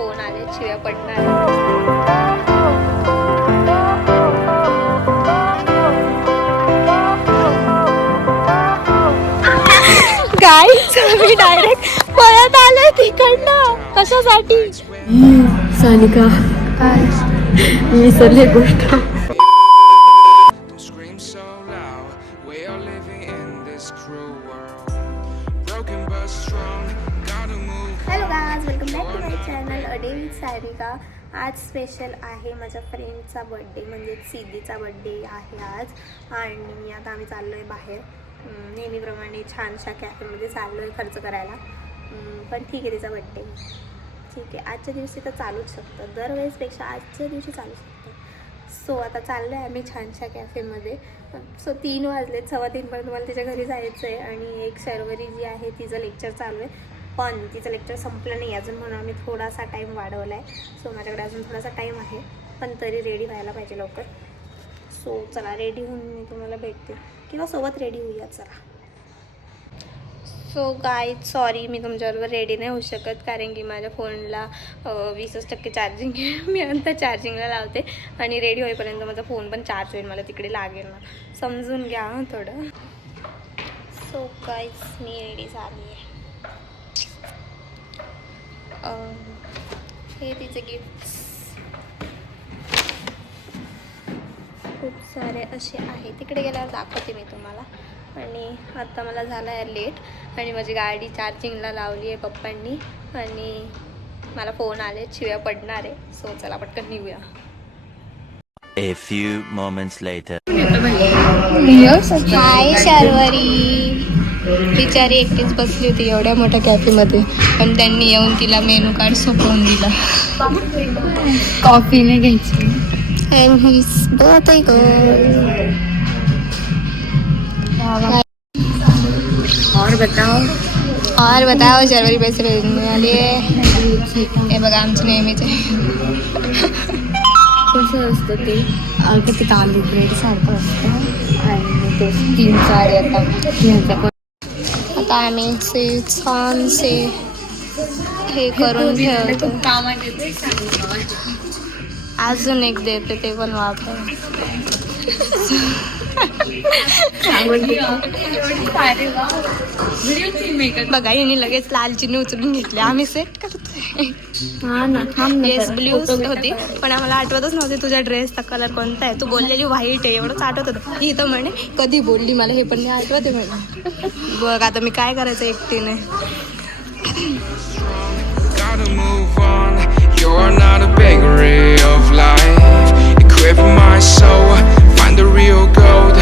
Phone आले, शिव्या पडणार. गाईच मी डायरेक्ट पळत आले तिकडनं. कशासाठी? सानिका विसरले गोष्ट. Hello guys, welcome back to my channel a day with Sanika. आज स्पेशल आहे माझ्या फ्रेंडचा बड्डे, म्हणजे सिद्धीचा बड्डे आहे आज. आणि आता आम्ही चाललो आहे बाहेर, नेहमीप्रमाणे छानशा कॅफेमध्ये चाललो आहे खर्च करायला. पण ठीक आहे, तिचा बड्डे ठीक आहे. आजच्या दिवशी तर चालूच शकतं, दरवेळेसपेक्षा आजच्या दिवशी चालू शकतं. सो आता चाललो आहे आम्ही छानशा कॅफेमध्ये. सो 3 वाजलेत, 3:15 मला तिच्या घरी जायचं आहे. आणि एक शर्वरी जी आहे तिचं लेक्चर चालू आहे, पण तिचं लेक्चर संपलं नाही अजून, म्हणून आम्ही थोडासा टाईम वाढवला आहे. सो माझ्याकडे अजून थोडासा टाईम आहे, पण तरी रेडी व्हायला पाहिजे लवकर. सो चला, रेडी होऊन मी तुम्हाला भेटते किंवा सोबत रेडी होऊया. चला. सो गाईज, सॉरी मी तुमच्याबरोबर रेडी नाही होऊ शकत, कारण की माझ्या फोनला 20% चार्जिंग आहे. मी नंतर चार्जिंगला लावते आणि रेडी होईपर्यंत माझा फोन पण चार्ज होईल, मला तिकडे लागेल ना, समजून घ्या थोडं. सो गाईज, मी रेडी झाली आहे. हे तिचे गिफ्ट्स खूप सारे असे आहे, तिकडे गेल्यावर दाखवते मी तुम्हाला. आणि आता मला झालं आहे लेट आणि माझी गाडी चार्जिंगला लावली आहे पप्पांनी आणि मला फोन आले, शिव्या पडणार आहे. सो चला पटकन निघूया. A few moments later. हाय शर्वरी. बिचारी एकटीच बसली होती एवढ्या मोठ्या कॅफेमध्ये, पण त्यांनी येऊन तिला मेनू कार्ड सोपवून दिला. कॉफी नाही घ्यायची. और बताओ शर्वरी, पैसे मिळाले? हे बघा आमचे नेहमीचे. कसं असतं ते तांदूळ ब्रेड सारखं असतं आणि ते 3-4 येतात. आता आम्ही छानसे हे करून ठेवतो. अजून एक देते, ते पण वापर. बघा, हिने लगेच लाल चिन्ह उचलून घेतले. आम्ही सेट करतोय. येस, ब्ल्यू होती, पण आम्हाला आठवतच नव्हते तुझ्या ड्रेसचा कलर कोणता आहे. तू बोललेली व्हाईट आहे एवढंच आठवत होतं. ही तर म्हणे कधी बोलली, मला हे पण नाही आठवत आहे म्हणे. बघ आता मी काय करायचं एकटीने. You're not a bakery of life. Equip my soul, find the real gold.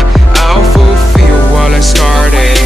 I'll fulfill what I started.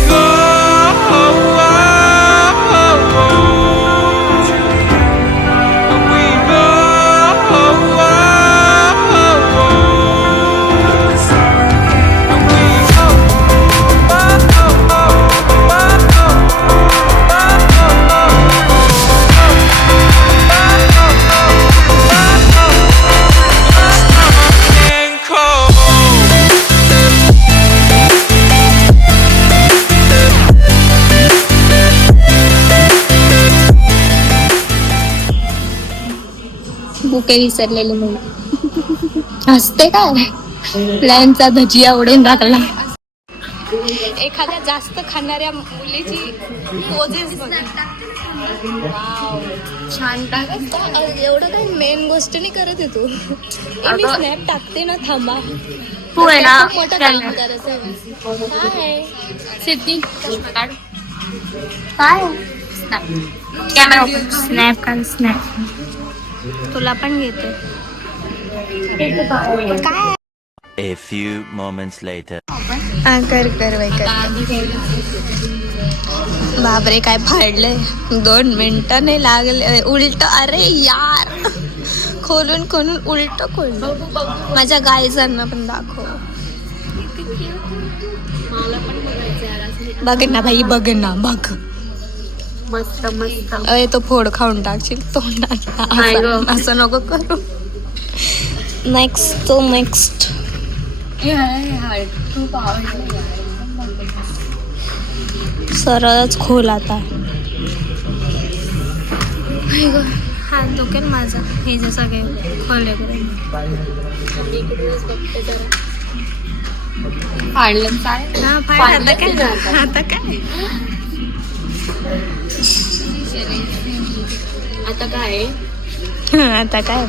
Bouquet विसरलेले म्हणून हसते काय. प्लॅनचा धजिया उडून टाकला. एखाद्या जास्त खाणाऱ्या मुलीची पोजेस छान टाकत. एवढं काही मेन गोष्ट नाही करत आहे तू. मी स्नॅप टाकते ना, थांबा. तू आहे ना मोठं काम करायचं. काय सिद्धी काय कॅमेरा स्नॅप का स्नॅप तुला पण घेते. काय A few moments later. कर बाई कर. बापरे, काय फाडलंय. 2 मिनिटं नाही लागले. उलट, अरे यार, खोलून उलट खोलून. माझ्या गाईजांना पण दाखव. बघ ना भाई, बघ ना, बघ. मस्त मस्त. अरे तो फोड खाऊन टाकशील तोंडात. असं नको करू. नेक्स्ट सरळच खोल आता. हात दुखेल माझा हे जे सगळे खोले करून. फाडलं काय हा फाड आता काय आता काय आता काय आता काय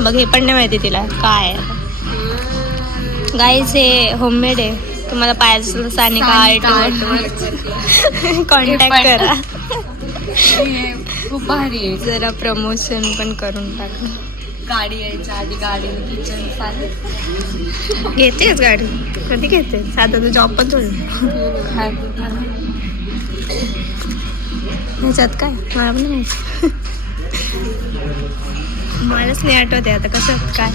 बघ हे पण नाही माहिती तिला काय गाईज हे होममेड आहे. तुम्हाला पाहिजे असेल तर सानिका आर्ट कॉन्टॅक्ट करा. खूप भारी आहे. जरा प्रमोशन पण करून टाका. गाडी यायच्या आधी गाडी किचन चालेल. घेतेच गाडी कधी घेते साधा तू जॉब पण थोडी ह्याच्यात काय मला पण नाही माहिती. मलाच नाही आठवते आता कसं काय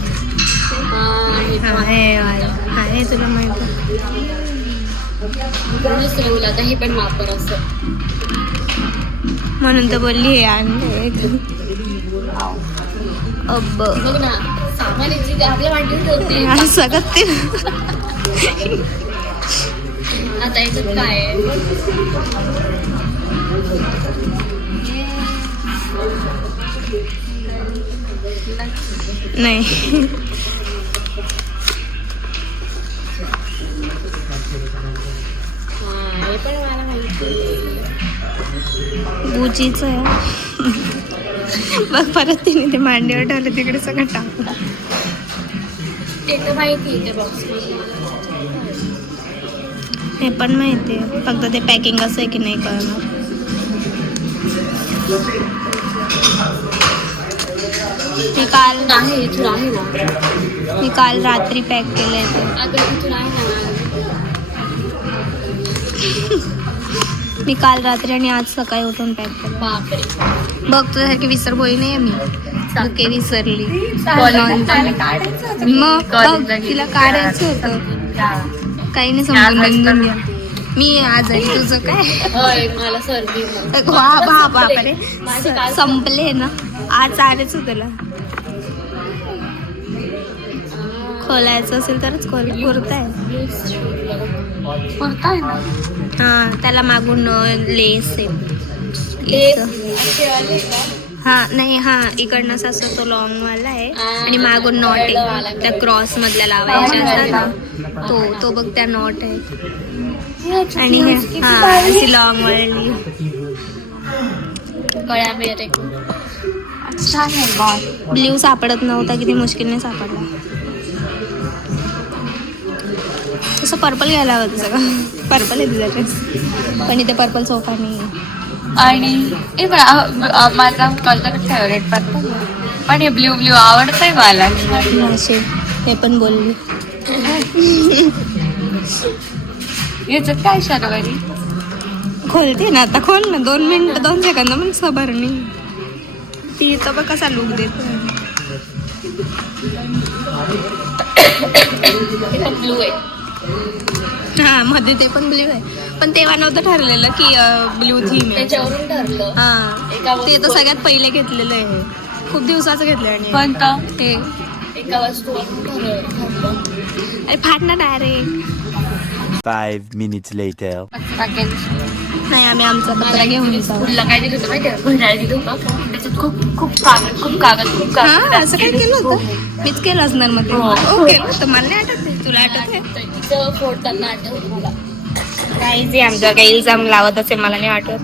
आहे तुला माहिती आता हे पण वापर असं म्हणून तर बोलली हे आणले. अब बघ ना सामान्याची आपल्या वाटेल होते सगळं ते आता याच्यात काय आहे नाही हे पण मला माहिती बुजीच आहे. बघ परत तिने ते मांडीवर ठेवलं तिकडे सगळं टाकलं. ते तर माहिती आहे बॉक्स हे पण माहिती आहे फक्त ते पॅकिंग असं आहे की नाही कळणार. आहे इथून आहे ना मी काल रात्री पॅक केलंय ते. अगं इथून आहे ना मी काल रात्री आणि आज सकाळी उठून पॅक केलं. बापरे बघ तुझ्यासारखी विसरबोळी नाही आहे मी. बुके विसरली मग बघ तिला काढायचं होतं काही नाही समजून घ्या. मी आजारी तुझं काय मला सर्दी वा बापरे संपले ना आज आलेच हो तुला. खोलायचं असेल तरच कुर्ता आहे हा त्याला मागून लेस आहे. हा नाही हा इकडनं असं तो लॉंग वाला आहे आणि मागून नॉट आहे त्या क्रॉस मधल्या लावायच्या असतात ना तो बघ त्या नॉट आहे आणि हा अशी लॉंग वाली गळ्या मेरे ब्ल्यू सापडत नव्हता किती मुश्किलने सापडला. तसं पर्पल घ्यायला हवं तुझं का पर्पल आहे तुझा ड्रेस पण इथे पर्पल सोफा नाही आणि माझा कलर फेवरेट पण हे ब्ल्यू आवडतंय मला. असे हे पण बोलली याच्यात काय शर्वरी खोलते ना आता खोल ना 2 मिनिट 2 सेकंद पण सबर नाही. ती तर बघ कसा लुक देते. ब्लू आहे हा मध्ये ते पण ब्ल्यू आहे पण तेव्हा नव्हतं ठरलेलं की ब्ल्यू थीम आहे. त्याच्यावरून ठरलं हा ते तर सगळ्यात पहिले घेतलेलं आहे खूप दिवसाचं घेतलं आणि कोणतं हे एका वस्तूवरून ठरलं अरे फाटणार डायरेक्ट. 5 minutes later. नाही आम्ही आमचा कचरा घेऊन जाऊ. स्कूलला काय दिलं होतं माहिती भंडारा दिलं होतं त्याच्यात खूप कागद हा असं काय केलं होतं मीच केलं असणार मग केलं होतं मला नाही आठवत तुला आठवत आहे तिचं फोडताना आठवत मला काहीच आमचा काही इल्जाम लावत असेल मला नाही आठवत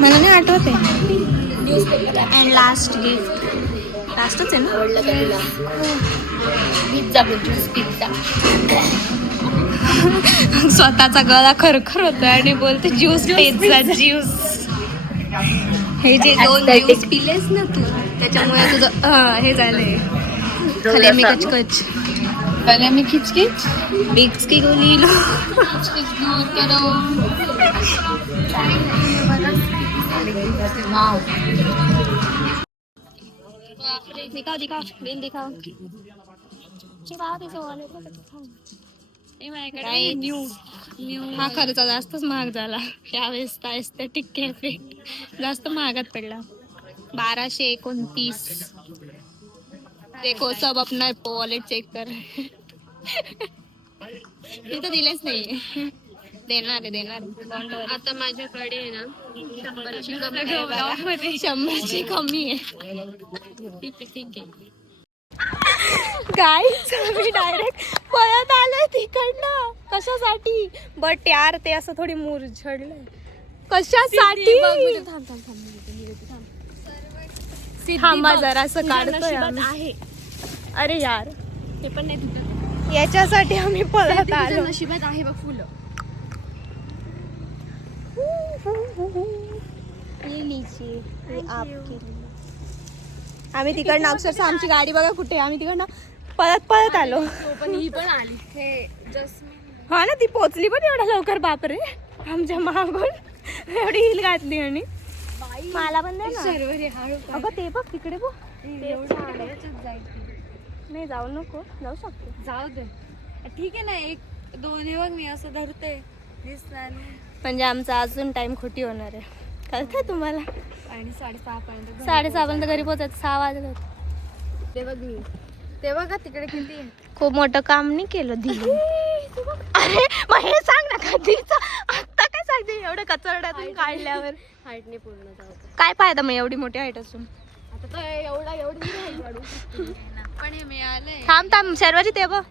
मला नाही आठवत आहे. अँड लास्ट गिफ्ट लास्टच आहे ना आवडलं का तुला पिझ्झा बोलतोस पिझ्झा स्वतःचा गळा खरखर होता आणि बोलते ज्यूस पिझ्झा ज्यूस. हे जे 2 ज्यूस पिलेस ना तू त्याच्यामुळे तुझं हे झालंय खाली मी कचकच पहले मी खिचखिच बिक्स की गोली लो दूर करो दिखाओ बिल दिखाओ हा खर्च जास्तच महाग झाला यावेळेस एस्थेटिक कॅफे जास्त महागात पडला 1229. देखो सब अपना वॉलेट चेक कर. मी तर दिलेच नाही देणार आहे. आता माझ्याकडे आहे ना 100ची कमी आहे. ठीक आहे. गाईच मी डायरेक्ट पळत आलोय तिकडनं. कशासाठी? बट यार ते असं थोडी मुरझडलंय. कशासाठी? थांबा जरा असं काढतोय आम्ही. अरे यार ते पण नाही तुझं याच्यासाठी आम्ही पळत आलो. नशिबात आहे बघ फुलं. आम्ही तिकडनं अक्षरशः आमची गाडी बघा कुठे. आम्ही तिकडनं पळत आलो. पण ही पण आली. हे जस्मिन हा ना ती पोचली पण एवढा लवकर. बापरे आमच्या मागून एवढी हिल घातली. आणि मला पण दे ना. सर्व रे हळू अगं ते बघ तिकडे बघ. जायचं. नाही जाऊ नको. जाऊ शकते. जाऊ दे. ठीक आहे ना. 1-2 बघ मी असं धरते दिसणार नाही. म्हणजे आमचा अजून टाइम खोटी होणार आहे. कळतंय तुम्हाला? आणि 6:30 पर्यंत 6:30 पर्यंत घरी पोहोचत. 6 वाजले. ते बघ मी ते बघा तिकडे किती आहे. खूप मोठं काम नाही केलं दिली. अरे मग हे सांग ना कधीच. आता काय सांगते एवढं कचरड्यातून काढल्यावर हाईट नाही पूर्ण जाऊ. काय फायदा मग एवढी मोठी हाईट असून. आता तर एवढी हाईट वाढू शकते. पण हे मिळालंय. थांब शर्वाजी ते बघ.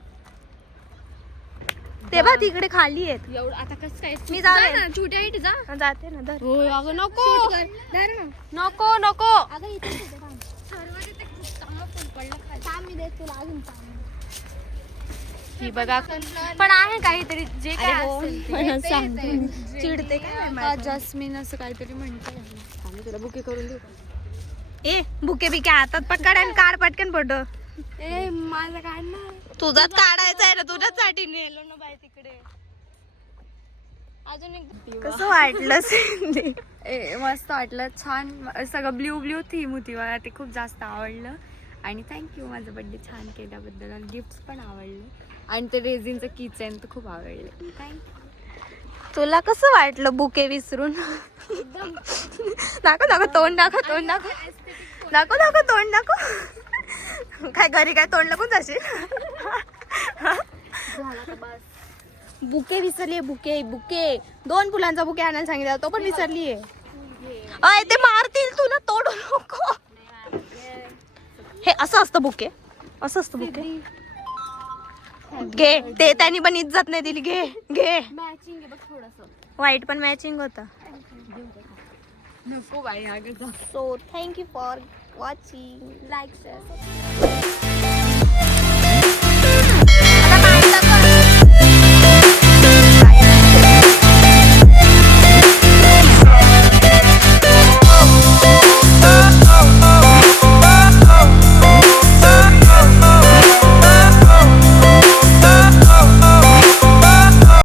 ते बघ तिकडे खाली आहेत. एवढं आता कसं काय. मी जाऊ ना छोटी हाईट जा. जाते ना धर. हो अगं नको नको ही बघा पण आहे काहीतरी जे काय असेल ते. सांगते चिडते काय. जस्मिन असं काहीतरी म्हणते. आम्ही तुला बुके करून देऊ. ए बुके बिके हातात पकड आणि काढ पटकन फोटो. ए माझं काय ना. तुझाच काढायचा आहे ना. तुझ्यासाठी नेलो ना बाय तिकडे. अजून एक कसं वाटलं? मस्त वाटलं. छान सगळं ब्ल्यू थीम होती. मला ते खूप जास्त आवडलं. आणि थँक्यू माझं बर्थडे छान केल्याबद्दल. आणि गिफ्ट पण आवडले. आणि ते रेझिनचं किचन तर खूप आवडले. थँक्यू. तुला कसं वाटलं बुके विसरून? दाखव तोंड दाखव तोंड दाखव. काय घरी काय तोंड लागून जाशील? बुके विसरली. बुके 2 फुलांचा बुके आणायला सांगितलं. तो पण विसरलीये. अय ते मारतील तुला. तोडू नको. हे असं असतं बुके. घे. ते त्यांनी पण इज्जत नाही दिली. घे मॅचिंग आहे बघ थोडंसं. व्हाईट पण मॅचिंग होता. नको बाई अगं जा. So thank you for watching. Like share.